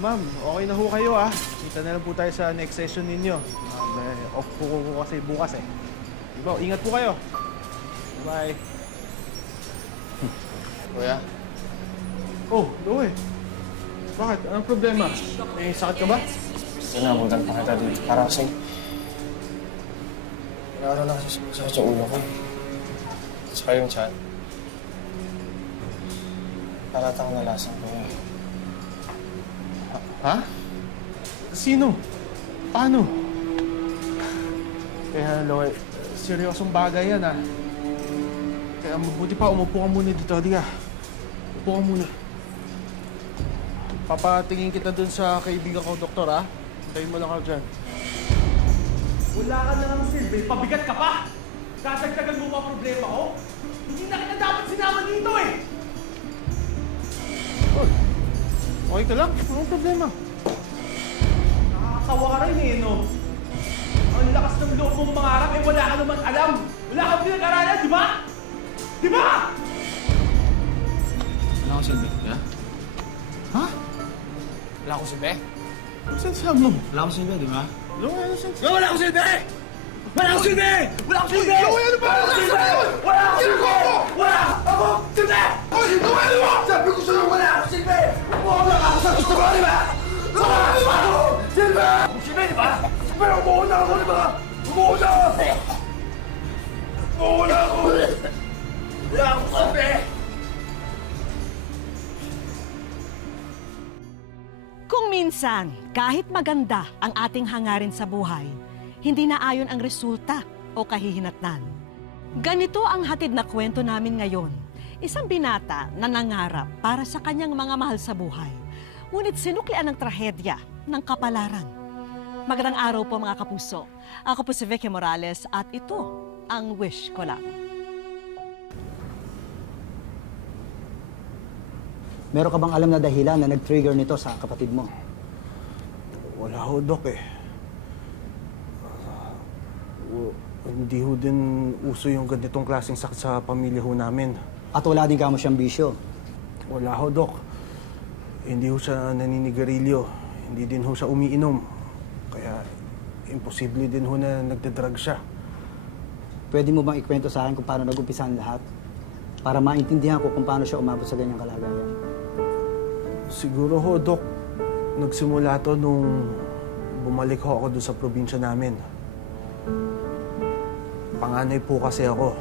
Ma'am, okay na ho kayo ah. Kita na lang po tayo sa next session ninyo. Off po ko kasi bukas eh. Diba, ingat po kayo. Bye. Kuya, Oh, Loe. Bakit? Anong problema? May sakit ka ba? sinabutan pa kita dito. Para kasi... Nakaroon na kasi sakit sa ulo ko. Saka yung chan. Paratang nalasang ko yun. Ha? Sino? Paano? Kaya, Loe, seryosong bagay yan ah. Kaya mabuti pa, umupo ka muna dito. Di ka. Upo ka muna. Papatingin kita dun sa kaibigan ko, doktor ah. Hintayin mo lang ako dyan. Wala ka na ng silbi, pabigat ka pa! Dadagdagan mo pa problema ko? Hindi na kita dapat sinama dito eh! Okay ka lang? Anong problema? Nakakasawa ka rin eh, no? Ang lakas ng loob mong mangarap, eh wala ka naman alam! Wala kang pinag-aralan, di ba? Di ba? Wala akong silbi, kuya. Ha? Wala akong silbi? Ano sinasabi mo? Wala akong silbi, di ba? Loe, ano sinasabi? Wala akong silbi! Wala akong silbi! Wala akong silbi! Loe, ano ba? Wala akong silbi! Wala akong silbi! Wala akong silbi! Hoy, tumalo mo! Sabi ko sa'yo, wala akong silbi! Umuha lang ako sa gusto mo, di ba? Wala akong silbi! Akong silbi, di ba? Pero umuuna ako, di ba? Umuuna ako! Umuuna ako! Wala akong silbi! Kung minsan, kahit maganda ang ating hangarin sa buhay, hindi na ayon ang resulta o kahihinatnan. Ganito ang hatid na kwento namin ngayon. Isang binata na nangarap para sa kanyang mga mahal sa buhay, ngunit sinuklian ng trahedya ng kapalaran. Magandang araw po mga kapuso. Ako po si Vicky Morales at ito ang Wish Ko Lang. Meron ka bang alam na dahilan na nag-trigger nito sa kapatid mo? Wala ho, Dok eh. Hindi ho din uso yung ganitong klaseng sakit sa pamilya ho namin. At wala din kamo siyang bisyo. Wala ho, Dok. Hindi ho siya naninigarilyo. Hindi din ho siya umiinom. Kaya imposible din ho na nagdadrag siya. Pwede mo bang ikwento sa akin kung paano nag-umpisa ang lahat? Para maintindihan ko kung paano siya umabot sa ganyang kalagayan. Siguro ho, Dok, nagsimula to nung bumalik ho ako doon sa probinsya namin. Panganay po kasi ako.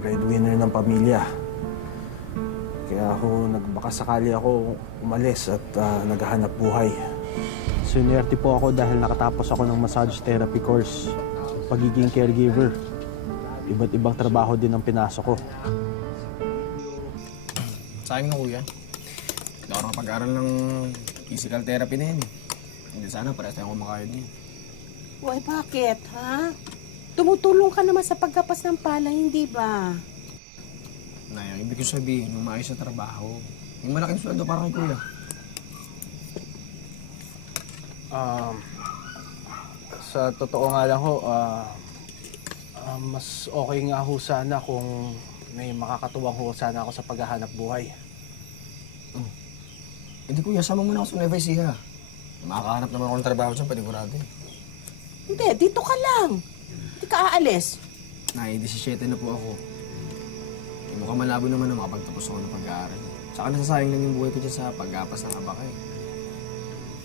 Breadwinner ng pamilya. Kaya ako, nagbakasakali ako umalis at naghahanap buhay. Sinwerte po ako dahil nakatapos ako ng massage therapy course. Pagiging caregiver. Iba't ibang trabaho din ang pinasok ko. Sayang na, kuya. Hindi ako nakapag-aral ng physical therapy na yan. Hindi sana, parehas tayong kumakayod niya. Uy, bakit, ha? Tumutulong ka naman sa pagkapas ng palay, hindi ba? Nay, ang ibig ko sabihin, yung maayos na trabaho. Yung malaking sweldo para kay kuya. Sa totoo nga lang ho, mas okay nga ho sana kung may makakatuwang ho sana ako sa paghahanap buhay. Eh di kuya, sama mo na ako sa Nueva Ecija. Makakahanap naman ako ng trabaho dyan, panigurado eh. Hindi, dito ka lang. Hindi ka aalis. Nay, 17 na po ako. Eh, mukhang malabo naman na makapagtapos ako ng pag-aaral. Saka nasasayang lang yung buhay ko dyan sa pag-apas ng abaka eh.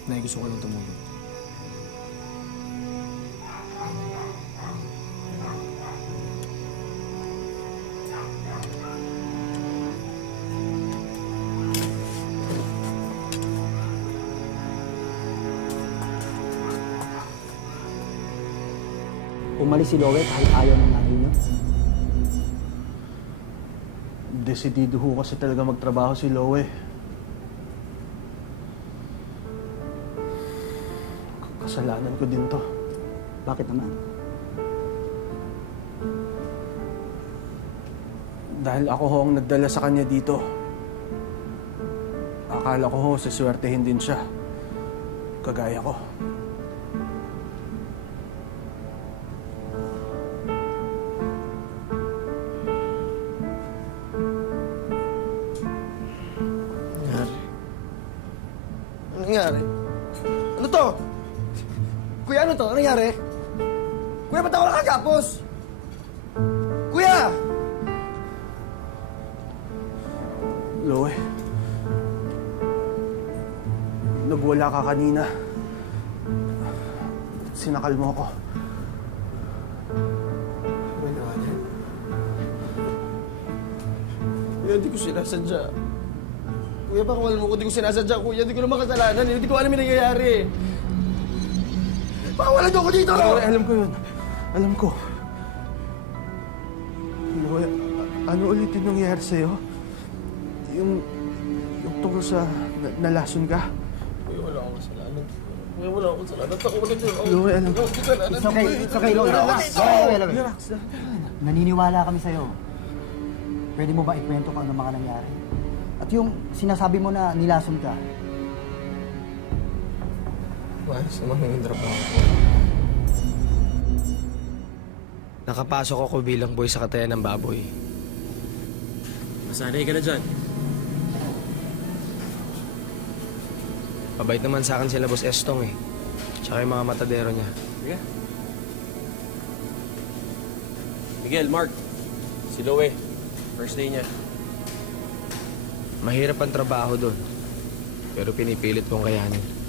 Nay, gusto ko lang tumulong. Umalis si Loe kahit ayaw ng nanay niyo. Desidido ho kasi talaga magtrabaho si Loe. Kasalanan ko din to. Bakit naman? Dahil ako ho ang nagdala sa kanya dito. Akala ko ho, siswertehin din siya. Kagaya ko. nangyari? Ano to? Kuya, ano to? Ano nangyari? Kuya, ba't ako nakagapos? Kuya! Loe, nagwala ka kanina. Sinakal mo ako. Wala ka dyan. Kuya, di ko sinasadya. Kuya, baka wala mo ko, di ko sinasadya. Kuya, di ko naman kasalanan. Hindi ko alam yung nangyayari. Baka wala niyo ako dito! Loe, alam ko yun. Alam ko. Loe, ano ulit yung nangyayari sa'yo? Yung tungkol sa nalason ka? Kuya, wala akong kasalanan. Kuya, wala akong kasalanan. Ako ulit yun. Loe, alam ko. It's okay, Lola. Relax. Relax. Naniniwala kami sa'yo. Pwede mo ba ikwento kung ano mga nangyari? At yung sinasabi mo na nilason ka, Ayos naman yung trabaho ko. Nakapasok ako bilang boy sa katayan ng baboy. Masanay ka na dyan. Pabait naman sa akin sila Boss Estong eh. Tsaka yung mga matadero niya. Sige. Miguel, Mark. Si Loe. First day niya. Mahirap ang trabaho doon. Pero pinipilit kong kayanin.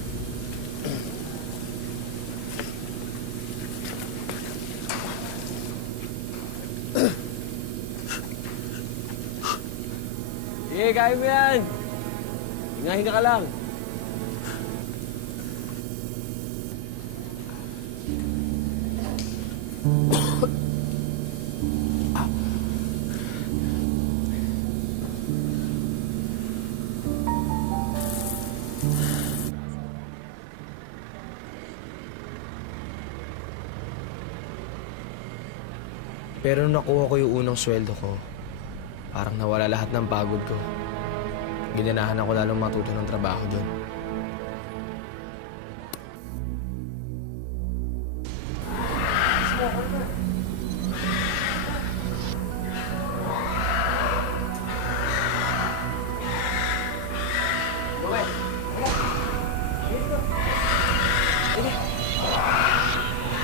Sige, kaya mo yan. Hinga-hinga ka lang. Pero nung nakuha ko yung unang sweldo ko, parang nawala lahat ng pagod ko. Ginanahan ako lalong matuto ng trabaho doon.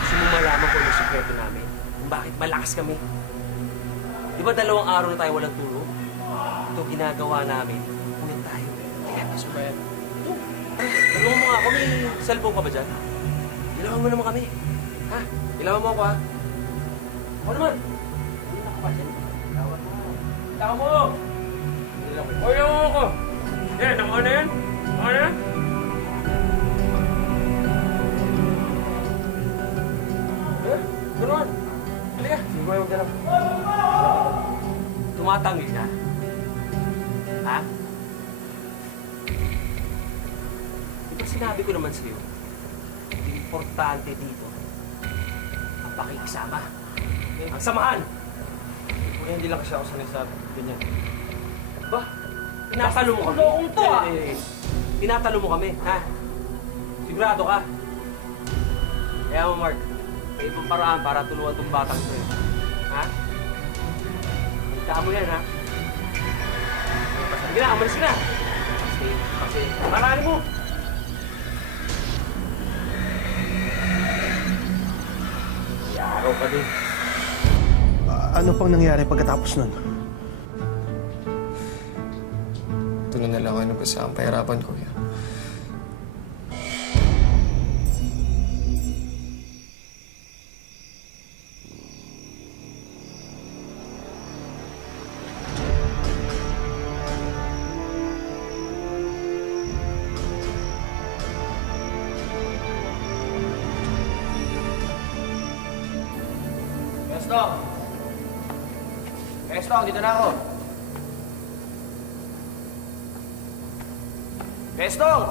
Gusto mo malaman kung ano yung sikreto namin? Kung bakit malakas kami? Di ba 2 araw na tayo walang tulog? Ito ginagawa namin. Ulit tayo. Kaya gusto ba yan? Ito. Tulungan mo nga ako. May cellphone ka ba dyan? Ilawan mo naman kami. Ha? Ilawan mo ako ha? Ako naman. Hindi na ako pa dyan. Ilawan mo. Ilawan mo! O, ilawan mo ako. Yan, naka na yan. Naka na yan. Ganun. Halika. Sige ko yung ganun. Tumatangi ka? Ha? Di ba sinabi ko naman sa'yo, importante dito ang pakikisama. Ang samahan. Kuya, hindi lang kasi ako sanay sa ganyan. Ba? Tinatalo mo kami. Kulong to ah. Tinatalo mo kami, ha? Sigurado ka? Kaya mo, Mark, may ibang paraan para tulungan tong batang to eh. Ha? Handa mo yan, ha? Sige na, umalis ka na. Kasi, marami mo. Araw ka din. Ano pang nangyari pagkatapos nun? Tuloy na lang ako ng basta ang pahirapan ko. Estong! Estong, dito na ako. Estong!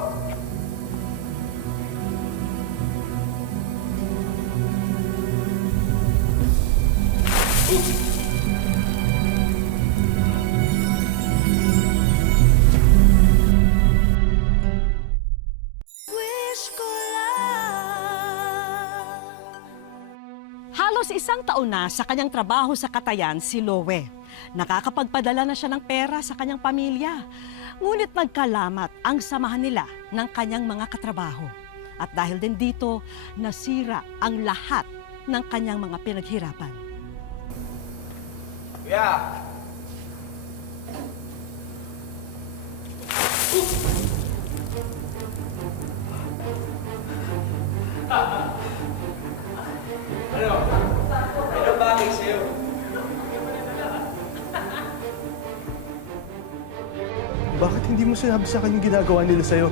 Halos 1 taon na sa kanyang trabaho sa Katayan si Loe. Nakakapagpadala na siya ng pera sa kanyang pamilya. Ngunit nagkalamat ang samahan nila ng kanyang mga katrabaho. At dahil din dito, nasira ang lahat ng kanyang mga pinaghirapan. Kuya! Anong bagay sa'yo? Bakit hindi mo sinabi sa akin yung ginagawa nila sa'yo?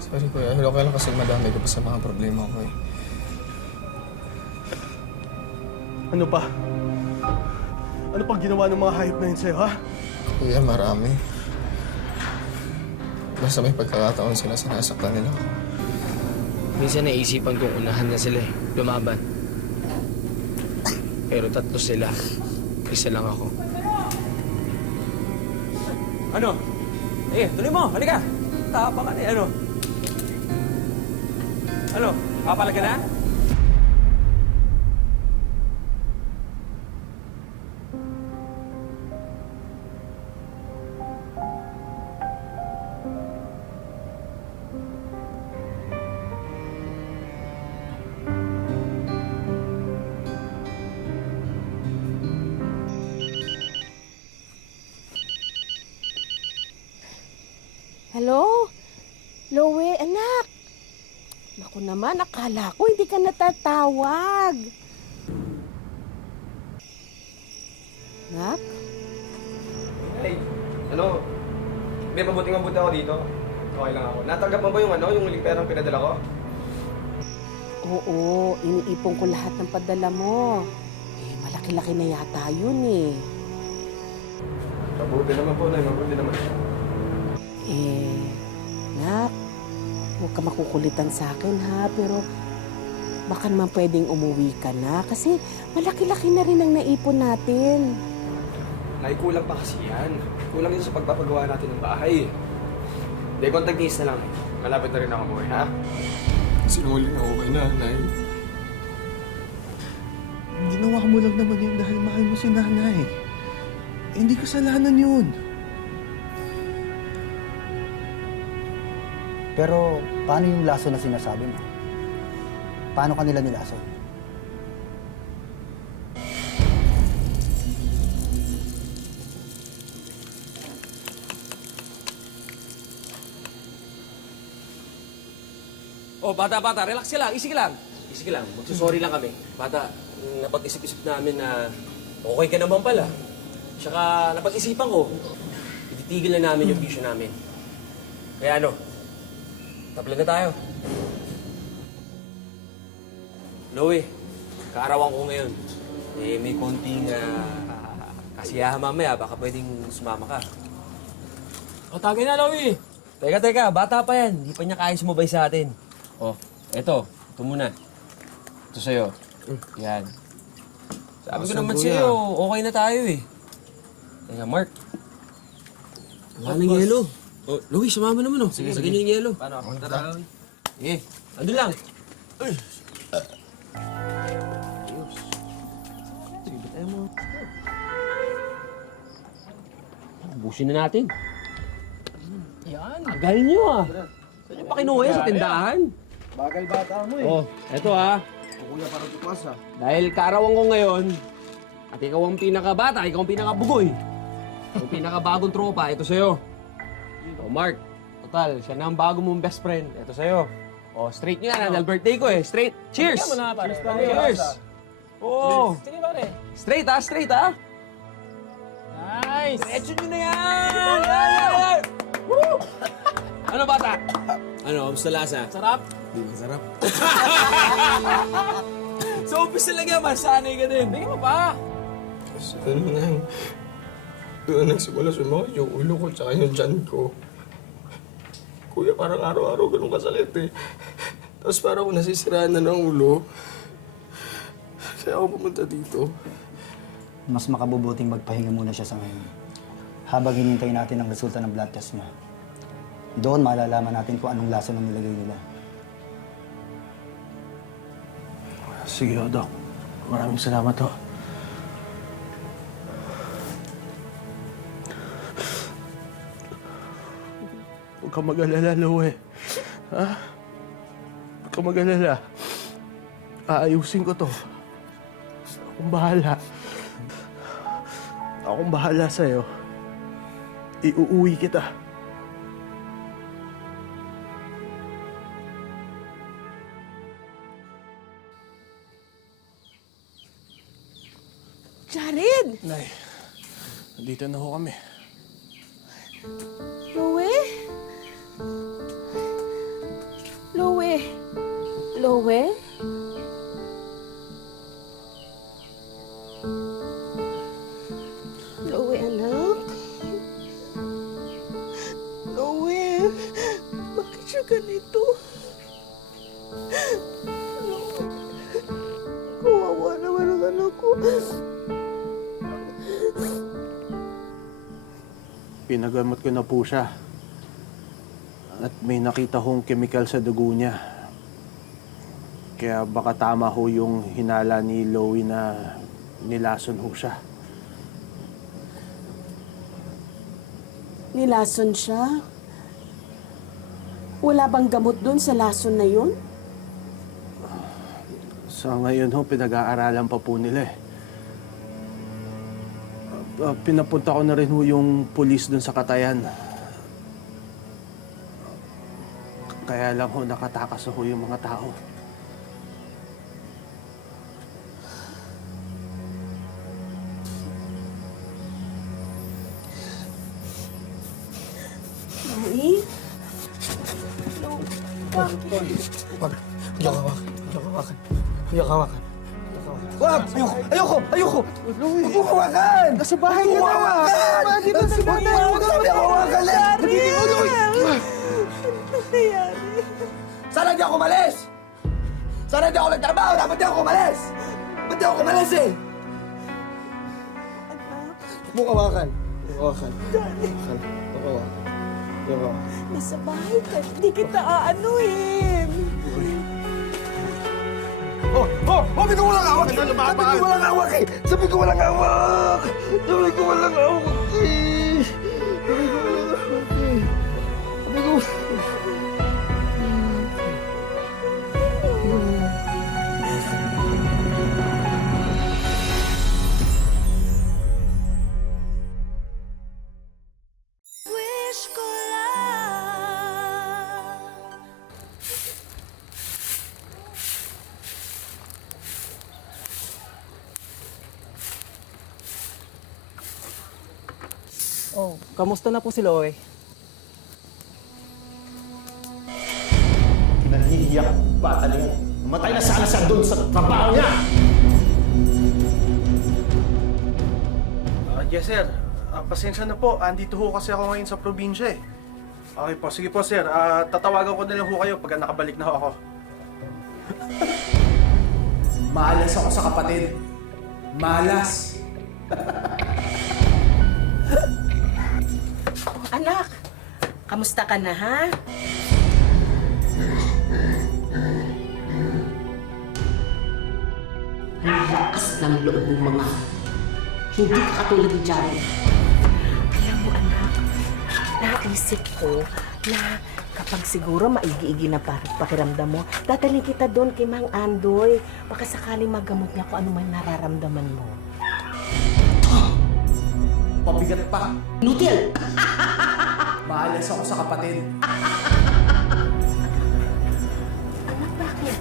Sorry kuya, okay lang kasi madami ko pa sa mga problema ko eh. Ano pa? Ano pang ginawa ng mga hayop na yun sa'yo, ha? Kuya, marami. Basta may pagkakataon sila, sinasaktan nila ako. Minsan naisipan kong unahan na sila eh, lumaban. Pero 3 sila, isa lang ako. Ano? Tuloy mo, halika. Tapang ka na ano? Ano, papalag ka na? Hello? Lowe, anak. Naku naman, akala ko hindi ka natatawag. Nak? Hey, ano? May mabuting ako dito. Okay lang ako. Natanggap mo ba yung yung huling perang pinadala ko? Oo, iniipon ko lahat ng padala mo. Eh, malaki-laki na yata yun eh. Mabuti naman po, Nay. Mabuti naman. Eh, nak, huwag ka makukulitan sa akin ha, pero baka naman pwedeng umuwi ka na kasi malaki-laki na rin ang naipon natin. Nay, kulang pa kasi yan. Kulang yun sa pagpapagawa natin ng bahay. Hindi, contact case na lang. Malapit na rin ako buhay, ha? Sinuli na okay na, Nay. Ginawa mo lang naman yun dahil mahal mo si nanay. Hindi kasalanan yun. Pero paano yung laso na sinasabi mo? Paano kanila nilaso? Oh, bata, relax ka lang, easy ka lang. Easy ka lang, magsusorry lang kami. Bata, napag-isip-isip namin na okay ka naman pala. Tsaka napag-isipan ko, ititigil na namin yung bisyo namin. Kaya ano, tabla na tayo. Loie, kaarawan ko ngayon. Eh, may konting kasiyahan mamaya, baka pwedeng sumama ka. O, tagay na, Loie! Teka, bata pa yan. Hindi pa niya kaya sumabay sa atin. Oh, ito muna. Ito sa'yo. Yan. Sabi ko naman sa'yo, okay na tayo eh. Teka, Mark. Wala ng yelo. Oh, Louie, sumama naman oh. Sige, yung yelo. Paano? Tara. Sige, andun lang. Ubusin na natin. Yan. Agal nyo ah. Saan nyo pa kinuha yan sa tindahan? Bagal bata mo eh. Oh, eto ha. Kuya para tukas ha. Dahil kaarawan ko ngayon, at ikaw ang pinakabata, ikaw ang pinakabugoy. Ang pinakabagong tropa, ito sa'yo. Oh, Mark, total, siya na ang bago mong best friend. Ito sa'yo. Oh, straight nyo yan, dahil birthday ko eh. Straight. Cheers! Cheers! Oo. Sige, pare. Straight ha? Nice! Diretso nyo na yan! Yan! Woo! Ano bata? Ano, kamusta lasa? Sarap. Di masarap. So, umpisa lang yan, masanay ka din. Tingin mo pa. Ano na yung... Doon nagsimula sumakit yung ulo ko tsaka yung tiyan ko. Kuya, parang araw-araw ganun kasalit eh. Tapos parang ako nasisiraan na ng ulo. Kaya ako pumunta dito. Mas makabubuting magpahinga muna siya sa ngayon. Habang hinintay natin ang resulta ng blood test niya. Doon malalaman natin kung anong laso ng nilagay nila. Sige, Doc. Maraming salamat ho. Huwag ka mag-alala, Loe. Ha? Huwag ka mag-alala. Aayusin ko to. Akong bahala. Akong bahala sa'yo. Iuuwi kita. Jared! Nay, nandito na ho kami. Loe? Loe? Loe? Loe, anak? Loe? Bakit siya ganito? Loe? Kawawa naman ang anak ko. Pinagamot ko na po siya. At may nakita hong chemical sa dugo niya. Kaya baka tama ho yung hinala ni Loie na nilason ho siya. Nilason siya? Wala bang gamot doon sa lason na yun? Sa ngayon ho, pinag-aaralan pa po nila eh. Pinapunta ko na rin ho yung pulis dun sa Katayan. Kaya lang ho, nakatakas ho yung mga tao. Loe? Loe, bakit? Wag. Ayoko hawakan. Ayoko hawakan. Ayoko hawakan. Wag! Ayoko! Ayoko! Huwag mo hawakan! Nasa bahay ka na! Bakit na sa bahay? Huwag sabi ako hawakan eh! Sana di ako umalis! Sana di ako nagtrabaho! Dapat di ako umalis! Ba't di ako umalis eh? Huwag mo hawakan. Huwag mo hawakan. Huwag mo hawakan. Nasa bahay ka. Hindi kita aanuhin. Sabi ko walang awak! Sabi ko walang awak eh! Sabi ko walang awak! Sabi ko walang awak eh! Sabi ko walang awak eh! Sabi ko... Wish ko lang. Oh, kamusta na po si Loe? Nahihiyak bata niya. Matay na sana siya doon sa trabaho niya! Yes, sir. Pasensya na po. Andito ho kasi ako ngayon sa probinsya eh. Okay po. Sige po, sir. Tatawagan ko na lang ho kayo pagka nakabalik na ho ako. Malas ako sa kapatid. Malas. Anak, kamusta ka na, ha? Ang lakas ng loob ng mga hindi ka katulad ni Jared. Alam mo, anak, naisip ko na kapag siguro maigi-igi na pakiramdam mo, dadalhin kita doon kay Mang Andoy. Baka sakaling magamot niya kung ano man nararamdaman mo. Pabigat pa. Inutil! Malas ako sa kapatid. Anak, bakit?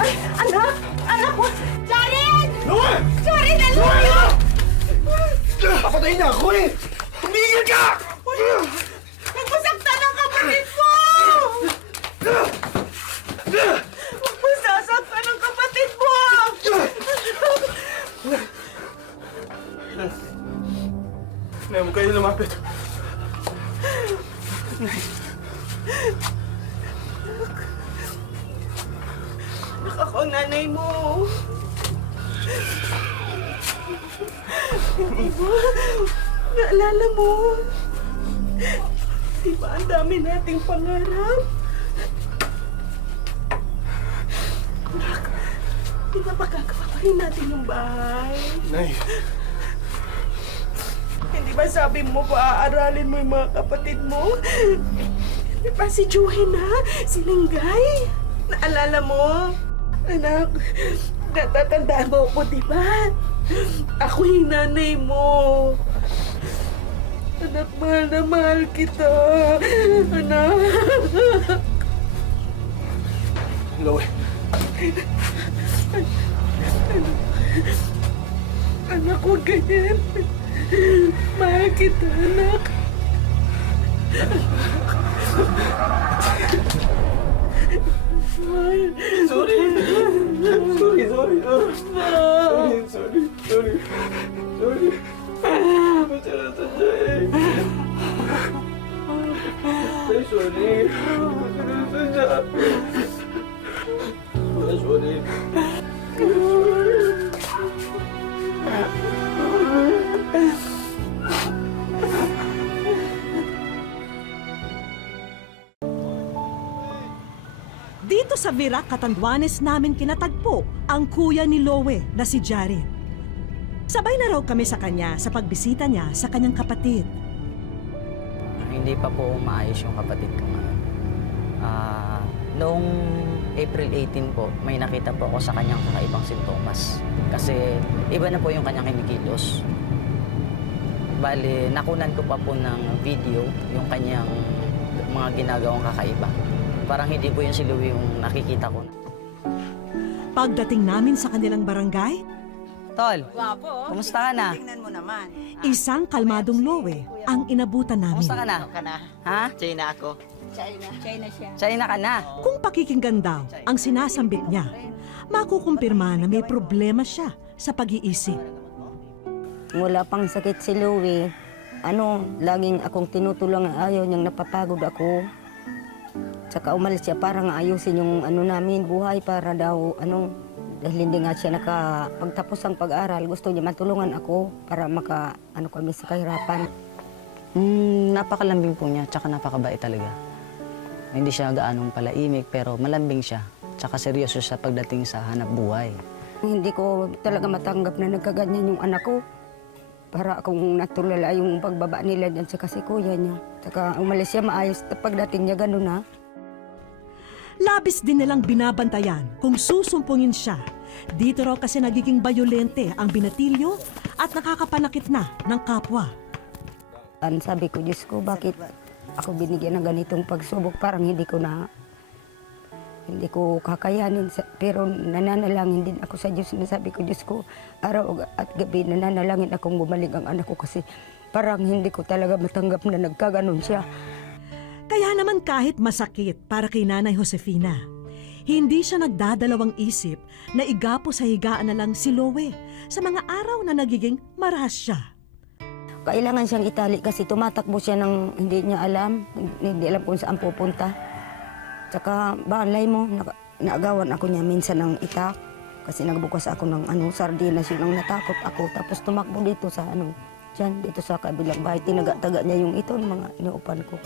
Ay, anak! Anak ko! Jared! Noel! Jared, anak ko! Papatayin niya ako eh! Tumigil ka! Huwag mo saktan ang kapatid ko! Huwag mo sasaktan ang kapatid mo! Nay, huwag kayo lumapit. Anak, ako ang nanay mo. Hindi ba? Naalala mo? Di ba ang dami nating pangarap? Anak, di ba magagawa pa rin natin yung bahay? Nay, Hindi ba sabi mo paaaralin mo yung mga kapatid mo? Di ba si Juhin ha? Si Linggay? Naalala mo? Anak, natatandaan mo ako, di ba? Ako yung nanay mo. Anak, mahal na mahal kita. Anak. Loe. Anak, huwag ganyan. Mahal kita, anak. Sorry. Dito sa Virac, Catanduanes namin kinatagpo ang kuya ni Loe na si Jared. Sabay na raw kami sa kanya sa pagbisita niya sa kanyang kapatid. Hindi pa po maayos yung kapatid ko ngayon. Noong April 18 po, may nakita po ako sa kanyang kakaibang sintomas. Kasi iba na po yung kanyang kinikilos. Bali, nakunan ko pa po ng video yung kanyang mga ginagawang kakaiba. Parang hindi po yung si Louie yung nakikita ko. Pagdating namin sa kanilang barangay, Tol, kumusta ka na? isang kalmadong Loe ang inabutan namin. Kumusta ka na? Ha? China ako. China ka na? Kung pakikinggan daw ang sinasambit niya, makukumpirma na may problema siya sa pag-iisip. Wala pang sakit si Louie. Laging akong tinutulungan, ayaw niyang napapagod ako. Tsaka umalis siya para nga ayusin yung namin buhay para daw dahil hindi nga siya pagtapos ang pag-aral, gusto niya matulungan ako para kami sa kahirapan. Napakalambing po niya, tsaka napakabait talaga. Hindi siya gaanong palaimik, pero malambing siya. Tsaka seryoso siya pagdating sa hanap buhay. Hindi ko talaga matanggap na nagkaganyan yung anak ko. Para akong natulala yung pagbaba nila dyan sa kasi kuya niya. Tsaka umalis siya maayos, pagdating niya gano'n na. Labis din nilang binabantayan kung susumpungin siya. Dito raw kasi nagiging bayolente ang binatilyo at nakakapanakit na ng kapwa. Sabi ko, Diyos ko, bakit ako binigyan ng ganitong pagsubok? Parang hindi ko kakayanin. Pero nananalangin din ako sa Diyos. Nasabi ko, Diyos ko, araw at gabi nananalangin akong bumalik ang anak ko kasi parang hindi ko talaga matanggap na nagkaganon siya. Kaya naman kahit masakit para kay Nanay Josefina, hindi siya nagdadalawang isip na igapo sa higaan na lang si Loe sa mga araw na nagiging marahas siya. Kailangan siyang itali kasi tumatakbo siya ng hindi niya alam, hindi alam kung saan pupunta. Tsaka balay mo, naagawan ako niya minsan ng itak kasi nagbukas ako ng sardinas, yun ang natakot ako. Tapos tumakbo dito sa dito sa kabilang bahay, tinaga-taga niya yung ito, mga inuupan ko.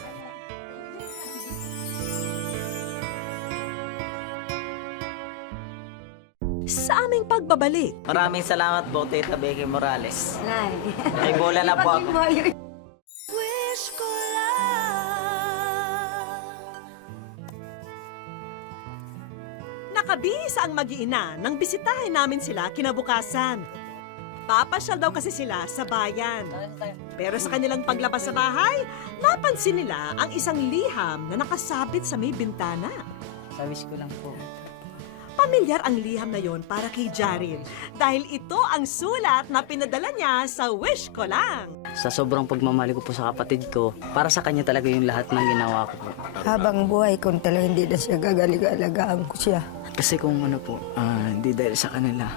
Sa aming pagbabalik, Maraming salamat po, Tita Becky Morales. May bola na po ako. nakabihis ang mag-iina nang bisitahin namin sila kinabukasan. Papasyal daw kasi sila sa bayan. Pero sa kanilang paglabas sa bahay, napansin nila ang isang liham na nakasabit sa may bintana. Sa wish ko lang po. Pamilyar ang liham na yon para kay Jared dahil ito ang sulat na pinadala niya sa wish ko lang. Sa sobrang pagmamahal ko po sa kapatid ko, para sa kanya talaga yung lahat ng ginawa ko po. Habang buhay ko talaga hindi na siya gagaling-alagaan ko siya. Kasi kung hindi dahil sa kanila,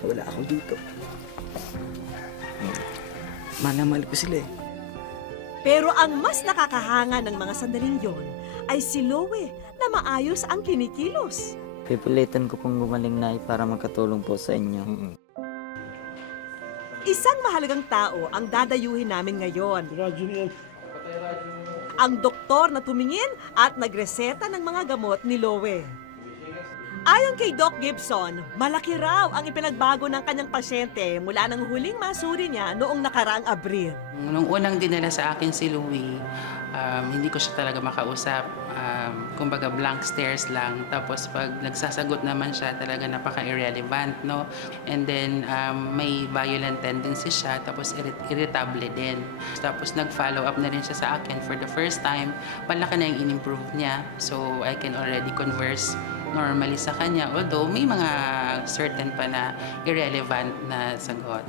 wala ako dito. Mahal ko sila eh. Pero ang mas nakakahanga ng mga sandaling yon ay si Loe na maayos ang kinikilos. Pipilitan ko pong gumaling na para makatulong po sa inyo. Isang mahalagang tao ang dadayuhin namin ngayon. Ang doktor na tumingin at nagreseta ng mga gamot ni Loe. Ayon kay Doc Gibson, malaki raw ang ipinagbago ng kanyang pasyente mula nang huling masuri niya noong nakaraang Abril. Nung unang dinala sa akin si Louie, hindi ko siya talaga makausap. Kumbaga blank stares lang. Tapos pag nagsasagot naman siya, talaga napaka-irrelevant, no? And then may violent tendency siya, tapos irritable din. Tapos nag-follow up na rin siya sa akin for the first time. Palaki na yung in-improve niya. So I can already converse normally sa kanya. Although may mga certain pa na irrelevant na sagot.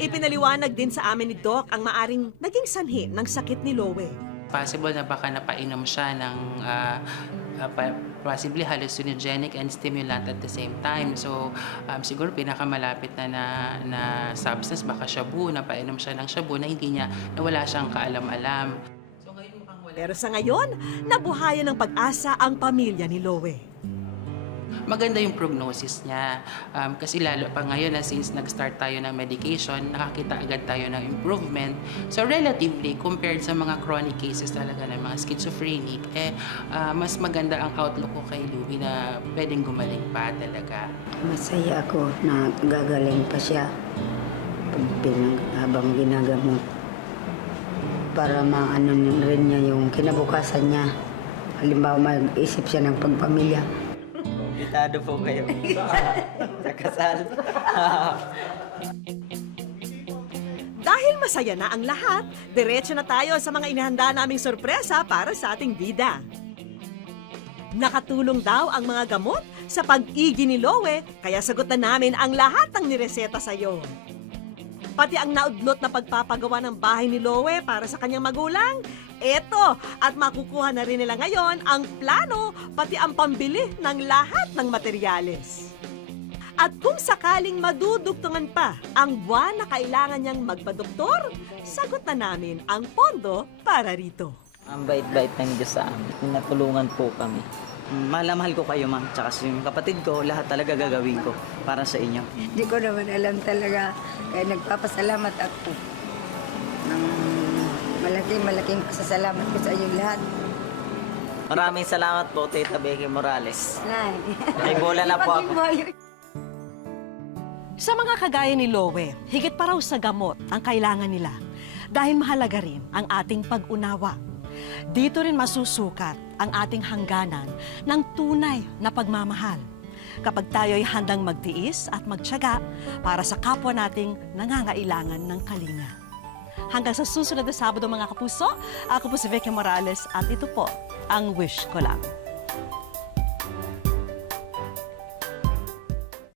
Ipinaliwanag din sa amin ni Doc ang maaring naging sanhi ng sakit ni Lowe. Possible na baka napainom siya ng possibly hallucinogenic and stimulant at the same time. So, siguro pinakamalapit na substance, baka shabu, napainom siya ng shabu na hindi niya, na wala siyang kaalam-alam. Pero sa ngayon, nabuhayan ng pag-asa ang pamilya ni Lowe. Maganda yung prognosis niya. Kasi lalo pa ngayon na since nag-start tayo ng medication, nakakita agad tayo ng improvement. So relatively, compared sa mga chronic cases talaga ng mga schizophrenic, mas maganda ang outlook ko kay Louie na pwedeng gumaling pa talaga. Masaya ako na gagaling pa siya habang ginagamot para maano rin niya yung kinabukasan niya. Halimbawa, mag-isip siya ng pagpamilya. Invitado po kayo sa kasal. Dahil masaya na ang lahat, diretso na tayo sa mga inihanda naming sorpresa para sa ating bida. Nakatulong daw ang mga gamot sa pag-igi ni Lowe, kaya sagot na namin ang lahat ng nireseta sa'yo. Pati ang naudlot na pagpapagawa ng bahay ni Lowe para sa kanyang magulang, eto, at makukuha na rin nila ngayon ang plano, pati ang pambili ng lahat ng materyales. At kung sakaling madudugtungan pa ang buwan na kailangan niyang magpadoktor, sagot na namin ang pondo para rito. Ang bait-bait ng Diyos sa amin. Pinatulungan po kami. Mahal na mahal ko kayo, ma'am. Tsaka yung kapatid ko, lahat talaga gagawin ko para sa inyo. Hindi ko naman alam talaga. Kaya nagpapasalamat ako. Ng malaking pasasalamat ko sa inyong lahat. Maraming salamat po, Tita Becky Morales. Nay. May bola na po ako. Sa mga kagaya ni Lowe, higit pa raw sa gamot ang kailangan nila dahil mahalaga rin ang ating pag-unawa. Dito rin masusukat ang ating hangganan ng tunay na pagmamahal kapag tayo ay handang magtiis at magtiyaga para sa kapwa nating nangangailangan ng kalinga. Hanggang sa susunod na Sabado mga kapuso, ako po si Becky Morales at ito po ang Wish Ko Lang.